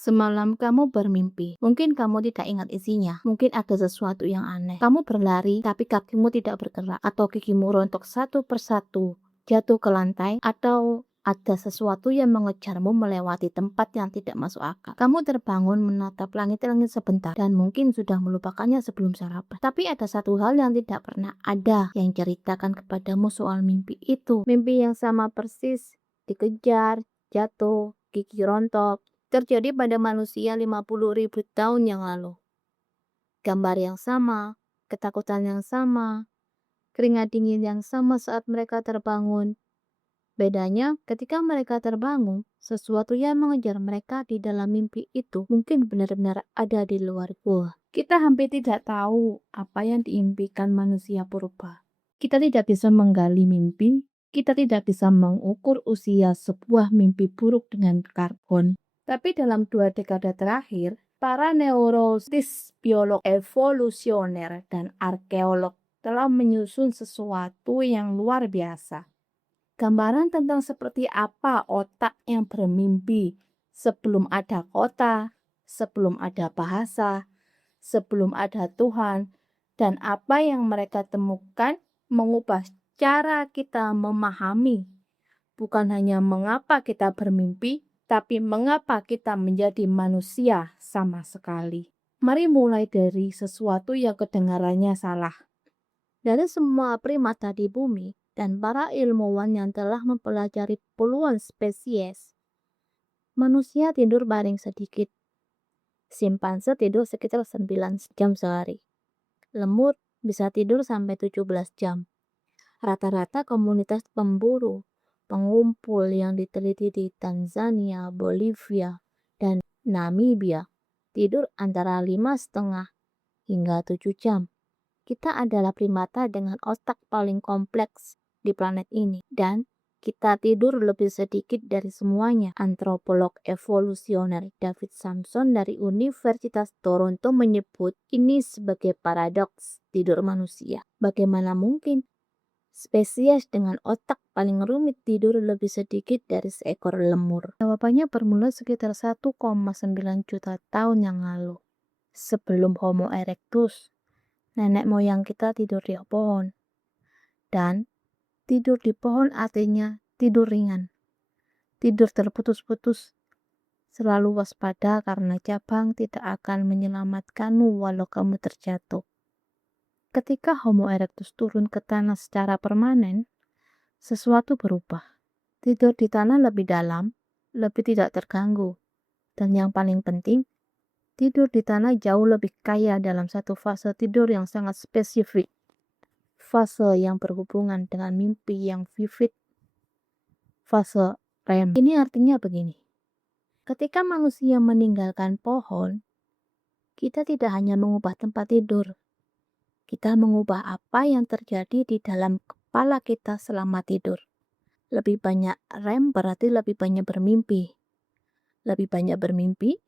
Semalam kamu bermimpi. Mungkin kamu tidak ingat isinya. Mungkin ada sesuatu yang aneh. Kamu berlari, tapi kakimu tidak bergerak. Atau gigimu rontok satu persatu, jatuh ke lantai. Atau ada sesuatu yang mengejarmu melewati tempat yang tidak masuk akal. Kamu terbangun menatap langit-langit sebentar. Dan mungkin sudah melupakannya sebelum sarapan. Tapi ada satu hal yang tidak pernah ada yang ceritakan kepadamu soal mimpi itu. Mimpi yang sama persis. Dikejar, jatuh, gigi rontok. Terjadi pada manusia 50.000 tahun yang lalu. Gambar yang sama, ketakutan yang sama, keringat dingin yang sama saat mereka terbangun. Bedanya, ketika mereka terbangun, sesuatu yang mengejar mereka di dalam mimpi itu mungkin benar-benar ada di luar gua. Kita hampir tidak tahu apa yang diimpikan manusia purba. Kita tidak bisa menggali mimpi, kita tidak bisa mengukur usia sebuah mimpi buruk dengan karbon. Tapi dalam 2 dekade terakhir, para neuroscientist, biolog evolusioner, dan arkeolog telah menyusun sesuatu yang luar biasa. Gambaran tentang seperti apa otak yang bermimpi sebelum ada kota, sebelum ada bahasa, sebelum ada Tuhan, dan apa yang mereka temukan mengubah cara kita memahami. Bukan hanya mengapa kita bermimpi, tapi mengapa kita menjadi manusia sama sekali. Mari mulai dari sesuatu yang kedengarannya salah. Dari semua primata di bumi dan para ilmuwan yang telah mempelajari puluhan spesies, manusia tidur baring sedikit. Simpanse tidur sekitar 9 jam sehari. Lemur bisa tidur sampai 17 jam. Rata-rata komunitas pemburu, pengumpul yang diteliti di Tanzania, Bolivia, dan Namibia tidur antara 5,5 hingga 7 jam. Kita adalah primata dengan otak paling kompleks di planet ini, dan kita tidur lebih sedikit dari semuanya. Antropolog evolusioner David Sampson dari Universitas Toronto menyebut ini sebagai paradoks tidur manusia. Bagaimana mungkin spesies dengan otak paling rumit tidur lebih sedikit dari seekor lemur? Jawabannya bermula sekitar 1,9 juta tahun yang lalu. Sebelum Homo erectus, nenek moyang kita tidur di pohon. Dan tidur di pohon artinya tidur ringan. Tidur terputus-putus. Selalu waspada karena cabang tidak akan menyelamatkanmu walau kamu terjatuh. Ketika Homo erectus turun ke tanah secara permanen, sesuatu berubah. Tidur di tanah lebih dalam, lebih tidak terganggu. Dan yang paling penting, tidur di tanah jauh lebih kaya dalam satu fase tidur yang sangat spesifik. Fase yang berhubungan dengan mimpi yang vivid. Fase REM. Ini artinya begini. Ketika manusia meninggalkan pohon, kita tidak hanya mengubah tempat tidur. Kita mengubah apa yang terjadi di dalam kepala kita selama tidur. Lebih banyak REM berarti lebih banyak bermimpi. Lebih banyak bermimpi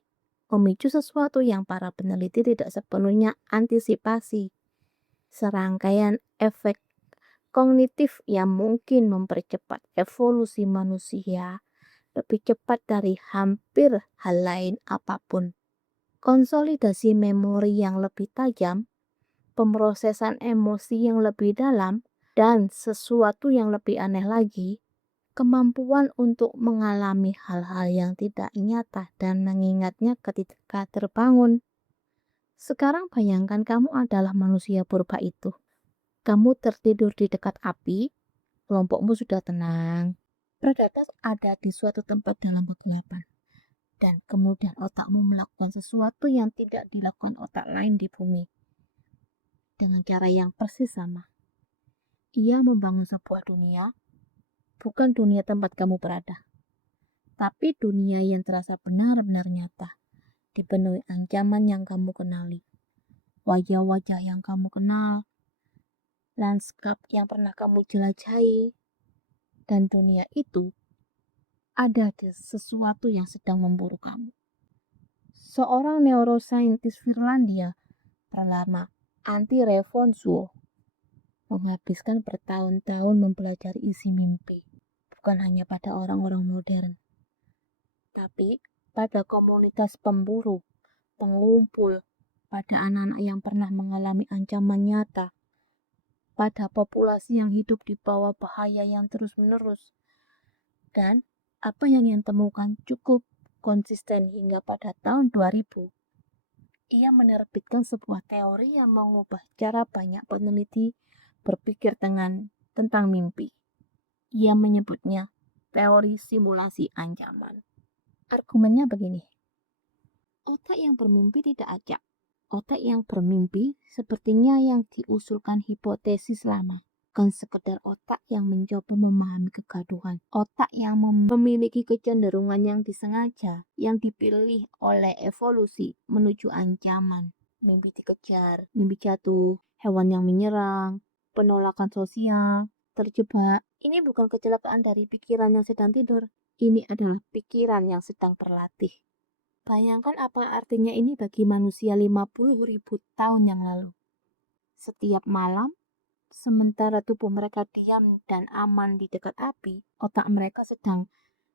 memicu sesuatu yang para peneliti tidak sepenuhnya antisipasi. Serangkaian efek kognitif yang mungkin mempercepat evolusi manusia lebih cepat dari hampir hal lain apapun. Konsolidasi memori yang lebih tajam, pemrosesan emosi yang lebih dalam, dan sesuatu yang lebih aneh lagi, kemampuan untuk mengalami hal-hal yang tidak nyata dan mengingatnya ketika terbangun. Sekarang bayangkan kamu adalah manusia purba itu. Kamu tertidur di dekat api, kelompokmu sudah tenang. Predator ada di suatu tempat dalam kegelapan. Dan kemudian otakmu melakukan sesuatu yang tidak dilakukan otak lain di bumi. Dengan cara yang persis sama. Ia membangun sebuah dunia, bukan dunia tempat kamu berada, tapi dunia yang terasa benar-benar nyata, dipenuhi ancaman yang kamu kenali, wajah-wajah yang kamu kenal, lanskap yang pernah kamu jelajahi, dan dunia itu ada di sesuatu yang sedang memburu kamu. Seorang neuroscientist Finlandia bernama Antti Revonsuo menghabiskan bertahun-tahun mempelajari isi mimpi, bukan hanya pada orang-orang modern, tapi pada komunitas pemburu, pengumpul, pada anak-anak yang pernah mengalami ancaman nyata, pada populasi yang hidup di bawah bahaya yang terus-menerus. Dan apa yang temukan cukup konsisten hingga pada tahun 2000. Ia menerbitkan sebuah teori yang mengubah cara banyak peneliti berpikir tentang mimpi. Ia menyebutnya teori simulasi ancaman. Argumennya begini. Otak yang bermimpi tidak acak. Otak yang bermimpi sepertinya yang diusulkan hipotesis lama. Bukan sekedar otak yang mencoba memahami kegaduhan. Otak yang memiliki kecenderungan yang disengaja, yang dipilih oleh evolusi menuju ancaman. Mimpi dikejar, mimpi jatuh, hewan yang menyerang, penolakan sosial, terjebak. Ini bukan kecelakaan dari pikiran yang sedang tidur. Ini adalah pikiran yang sedang berlatih. Bayangkan apa artinya ini bagi manusia 50.000 tahun yang lalu. Setiap malam, sementara tubuh mereka diam dan aman di dekat api, otak mereka sedang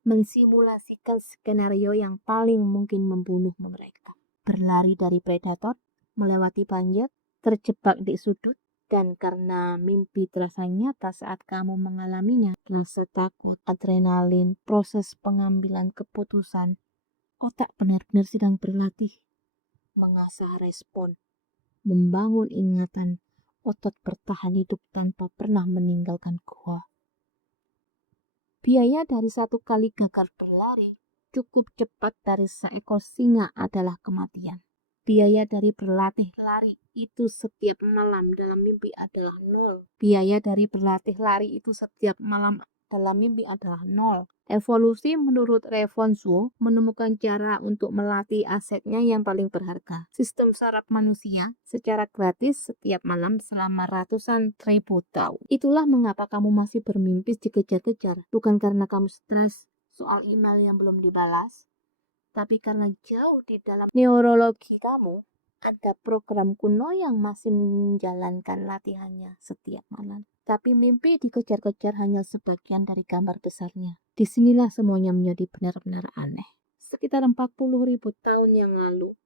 mensimulasikan skenario yang paling mungkin membunuh mereka. Berlari dari predator, melewati banjir, terjebak di sudut, dan karena mimpi terasa nyata saat kamu mengalaminya, rasa takut, adrenalin, proses pengambilan keputusan, otak benar-benar sedang berlatih, mengasah respon, membangun ingatan, otot bertahan hidup tanpa pernah meninggalkan gua. Biaya dari satu kali gagal berlari cukup cepat dari seekor singa adalah kematian. Biaya dari berlatih lari itu setiap malam dalam mimpi adalah 0. Biaya dari berlatih lari itu setiap malam dalam mimpi adalah 0. Evolusi menurut Revonsuo menemukan cara untuk melatih asetnya yang paling berharga. Sistem saraf manusia secara gratis setiap malam selama ratusan ribu tahun. Itulah mengapa kamu masih bermimpi dikejar-kejar. Bukan karena kamu stres soal email yang belum dibalas, tapi karena jauh di dalam neurologi kamu ada program kuno yang masih menjalankan latihannya setiap malam. Tapi mimpi dikejar-kejar hanya sebagian dari gambar besarnya. Disinilah semuanya menjadi benar-benar aneh. Sekitar 40.000 tahun yang lalu,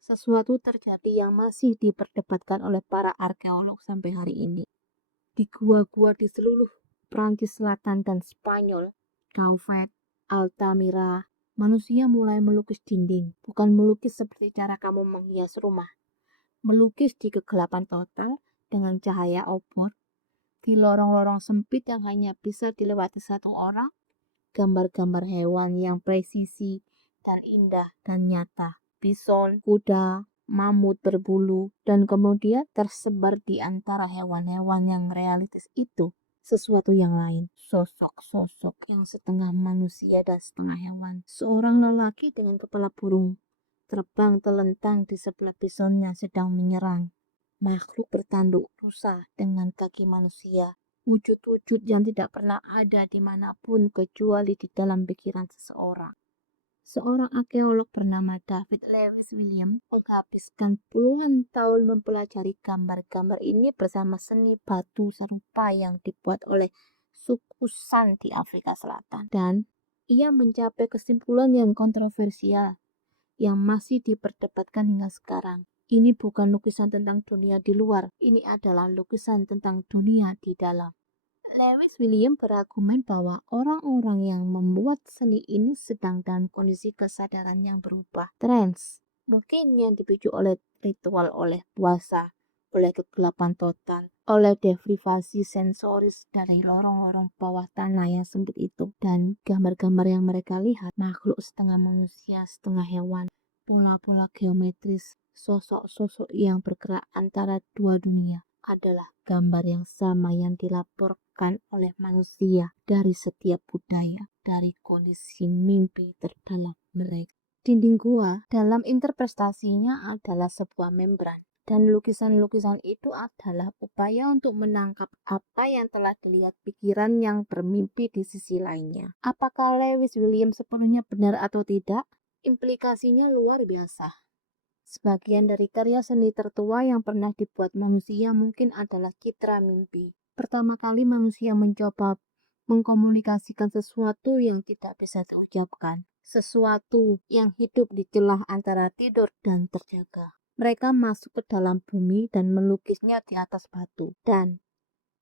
sesuatu terjadi yang masih diperdebatkan oleh para arkeolog sampai hari ini. Di gua-gua di seluruh Prancis Selatan dan Spanyol, Chauvet, Altamira, manusia mulai melukis dinding. Bukan melukis seperti cara kamu menghias rumah. Melukis di kegelapan total dengan cahaya obor, di lorong-lorong sempit yang hanya bisa dilewati satu orang, gambar-gambar hewan yang presisi dan indah dan nyata. Bison, kuda, mamut berbulu, dan kemudian tersebar di antara hewan-hewan yang realistis itu sesuatu yang lain. Sosok-sosok yang setengah manusia dan setengah hewan. Seorang lelaki dengan kepala burung terbang telentang di sebelah bisonnya sedang menyerang. Makhluk bertanduk rusa dengan kaki manusia. Wujud-wujud yang tidak pernah ada dimanapun kecuali di dalam pikiran seseorang. Seorang arkeolog bernama David Lewis William menghabiskan puluhan tahun mempelajari gambar-gambar ini bersama seni batu serupa yang dibuat oleh suku San di Afrika Selatan. Dan ia mencapai kesimpulan yang kontroversial yang masih diperdebatkan hingga sekarang. Ini bukan lukisan tentang dunia di luar, ini adalah lukisan tentang dunia di dalam. Lewis William berargumen bahwa orang-orang yang membuat seni ini sedang dalam kondisi kesadaran yang berubah, trans, mungkin yang dipicu oleh ritual, oleh puasa, oleh kegelapan total, oleh deprivasi sensoris dari lorong-lorong bawah tanah yang sempit itu. Dan gambar-gambar yang mereka lihat, makhluk setengah manusia, setengah hewan, pola-pola geometris, sosok-sosok yang bergerak antara dua dunia adalah gambar yang sama yang dilaporkan oleh manusia dari setiap budaya, dari kondisi mimpi terdalam mereka. Dinding gua dalam interpretasinya adalah sebuah membran, dan lukisan-lukisan itu adalah upaya untuk menangkap apa yang telah dilihat pikiran yang bermimpi di sisi lainnya. Apakah Lewis William sepenuhnya benar atau tidak? Implikasinya luar biasa. Sebagian dari karya seni tertua yang pernah dibuat manusia mungkin adalah citra mimpi. Pertama kali manusia mencoba mengkomunikasikan sesuatu yang tidak bisa diucapkan. sesuatu yang hidup di celah antara tidur dan terjaga. Mereka masuk ke dalam bumi dan melukisnya di atas batu. Dan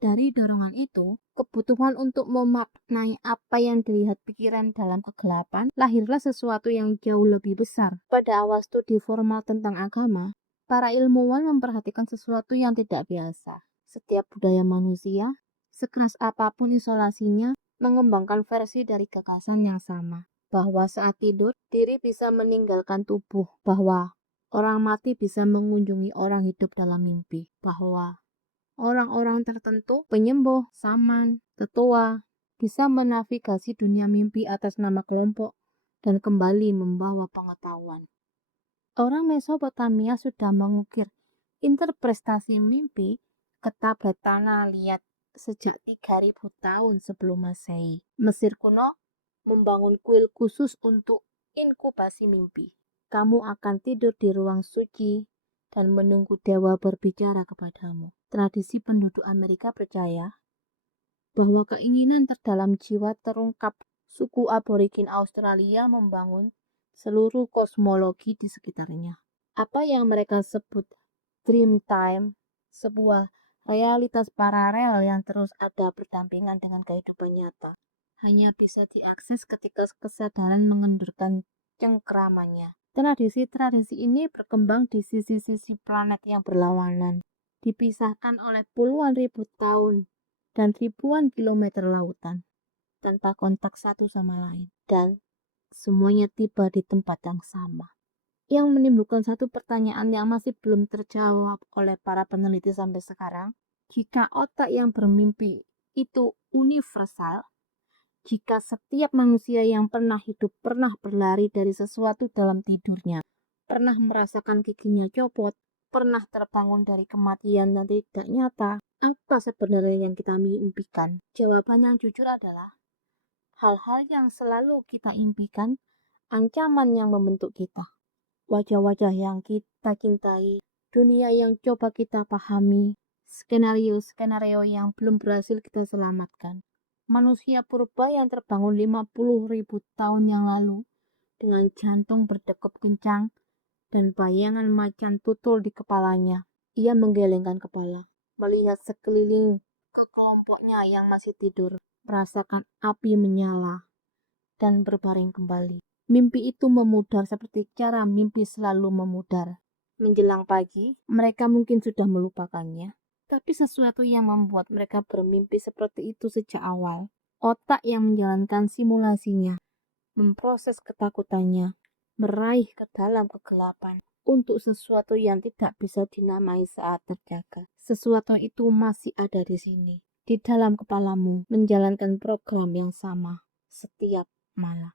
dari dorongan itu, kebutuhan untuk memaknai apa yang dilihat pikiran dalam kegelapan, lahirlah sesuatu yang jauh lebih besar. Pada awal studi formal tentang agama, para ilmuwan memperhatikan sesuatu yang tidak biasa. Setiap budaya manusia, sekeras apapun isolasinya, mengembangkan versi dari gagasan yang sama. Bahwa saat tidur, diri bisa meninggalkan tubuh. Bahwa orang mati bisa mengunjungi orang hidup dalam mimpi. Bahwa orang-orang tertentu, penyembuh, saman, tetua, bisa menavigasi dunia mimpi atas nama kelompok dan kembali membawa pengetahuan. Orang Mesopotamia sudah mengukir interpretasi mimpi ke tablet tanah liat sejak 3000 tahun sebelum Masehi. Mesir kuno membangun kuil khusus untuk inkubasi mimpi. Kamu akan tidur di ruang suci dan menunggu dewa berbicara kepadamu. Tradisi penduduk Amerika percaya bahwa keinginan terdalam jiwa terungkap. Suku aborigin Australia membangun seluruh kosmologi di sekitarnya. Apa yang mereka sebut dream time, sebuah realitas paralel yang terus ada berdampingan dengan kehidupan nyata, hanya bisa diakses ketika kesadaran mengendurkan cengkeramannya. Tradisi-tradisi ini berkembang di sisi-sisi planet yang berlawanan, dipisahkan oleh puluhan ribu tahun dan ribuan kilometer lautan, tanpa kontak satu sama lain, dan semuanya tiba di tempat yang sama. Yang menimbulkan satu pertanyaan yang masih belum terjawab oleh para peneliti sampai sekarang, jika otak yang bermimpi itu universal, jika setiap manusia yang pernah hidup pernah berlari dari sesuatu dalam tidurnya, pernah merasakan giginya copot, pernah terbangun dari kematian dan tidak nyata, apa sebenarnya yang kita mimpikan? Jawaban yang jujur adalah hal-hal yang selalu kita impikan, ancaman yang membentuk kita, wajah-wajah yang kita cintai, dunia yang coba kita pahami, skenario-skenario yang belum berhasil kita selamatkan. Manusia purba yang terbangun 50.000 tahun yang lalu dengan jantung berdegup kencang dan bayangan macan tutul di kepalanya. Ia menggelengkan kepala, melihat sekeliling ke kelompoknya yang masih tidur, merasakan api menyala dan berbaring kembali. Mimpi itu memudar seperti cara mimpi selalu memudar. Menjelang pagi, mereka mungkin sudah melupakannya. Tapi sesuatu yang membuat mereka bermimpi seperti itu sejak awal. Otak yang menjalankan simulasinya, memproses ketakutannya, meraih ke dalam kegelapan untuk sesuatu yang tidak bisa dinamai saat terjaga. Sesuatu itu masih ada di sini, di dalam kepalamu, menjalankan program yang sama setiap malam.